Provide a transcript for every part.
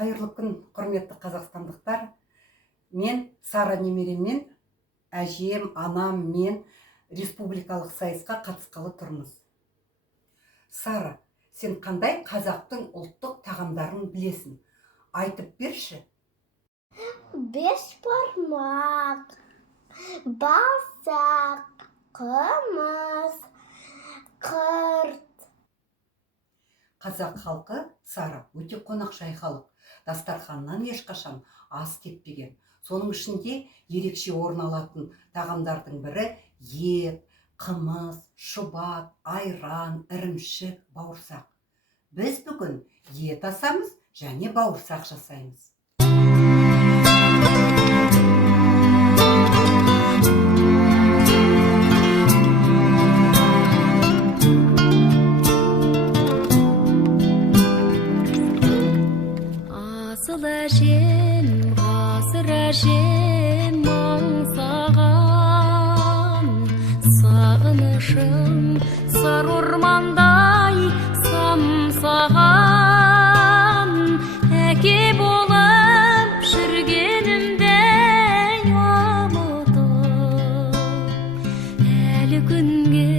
Қайырлы күн, құрметті қазақстандықтар. Мен Сара немереммен, әжем, анам, мен республикалық сайысқа қатысқалы тұрмыз. Сара, сен қандай қазақтың ұлттық тағамдарын білесің? Айтып берші. Бешбармақ, бауырсақ, қымыз, қырт. Қазақ халқы, Сара, өте қонақжай халық. Дастарханнан ешқашан ас кетпеген. Соның ішінде ерекше орын алатын тағамдардың бірі ет, қымыз, шұбат, айран, ірімшік, бауырсақ. Біз бүгін ет асамыз және бауырсақ жасаймыз. Асыл әжем, ғасыр әжем, аңсаған сағынышым сары ормандай самсаған, әке болып жүргенімде ұмытып, әлі күнге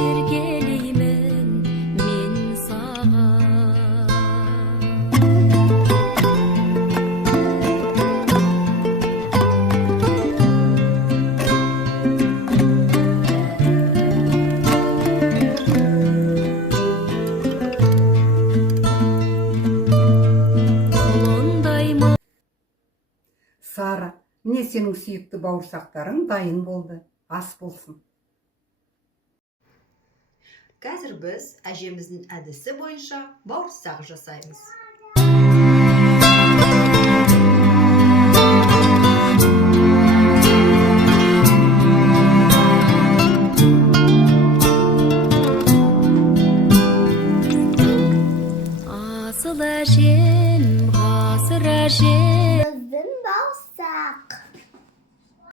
еркелеймін мен саған. Сара, міне сенің сүйікті бауырсақтарың дайын болды. Ас болсын. Қазір біз әжеміздің әдісі бойынша бауырсақ жасаймыз. Асыл әжем, ғасыр әжем, Біздің бауырсақ.